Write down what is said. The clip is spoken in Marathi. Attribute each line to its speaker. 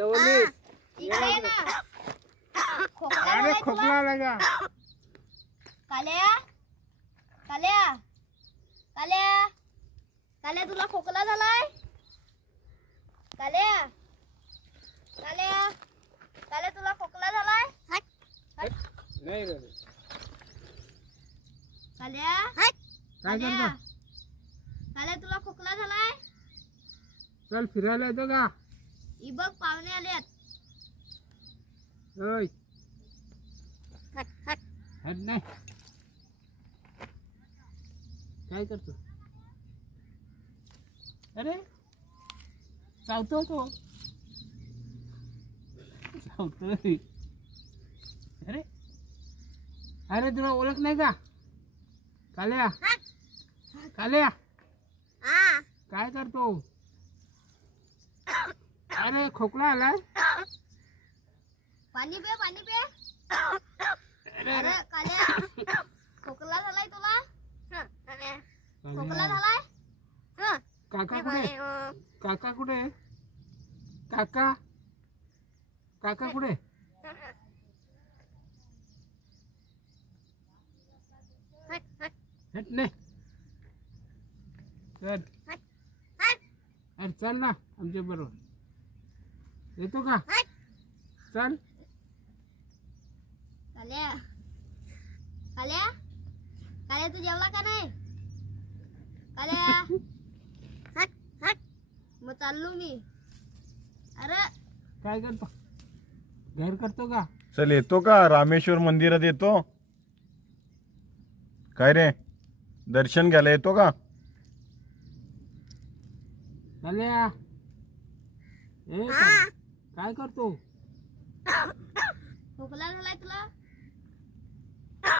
Speaker 1: जवळ.
Speaker 2: इकडे ये ना. खोकला
Speaker 1: अरे
Speaker 2: तुला?
Speaker 1: खोकला आला का?
Speaker 2: काल्या? काल्या? काल्या? काल्या तुला खोकला झालाय? काल्या? काल्या? काल्या तुला खोकला झालाय?
Speaker 1: नाही रे.
Speaker 2: काल्या?
Speaker 1: काय
Speaker 2: काल्या?
Speaker 1: करतो?
Speaker 2: काल्या तुला खोकला झालाय?
Speaker 1: चल फिरायला येतो का?
Speaker 2: ही बघ पाहुणे आलेत
Speaker 1: ओय हट नाही. काय करतो? अरे चावतो तो. चावतोय. अरे अरे तुला ओळख नाही का? काल्या? काल्या? काय करतो? अरे खोकला आलाय.
Speaker 2: पाणी पे पाणी पे.
Speaker 1: अरे.
Speaker 2: काल्या खोकला झालाय तुला? खोकला. झालाय?
Speaker 1: काका कुठे? काका कुठे? काका? काका कुठे? हट नाही. चल. अरे चल ना. आमच्या बरोबर. येतो का? चल.
Speaker 2: काल्या. काल्या. काल्या तू जेवला का नाही? काल्या. मग चाललो मी. अरे.
Speaker 1: काय करतो? घर करतो का?
Speaker 3: चल येतो का? रामेश्वर मंदिरात येतो. काय रे? दर्शन घ्यायला येतो का?
Speaker 1: चालया ए काय- काय करतो?
Speaker 2: खोकला झालाय तुला?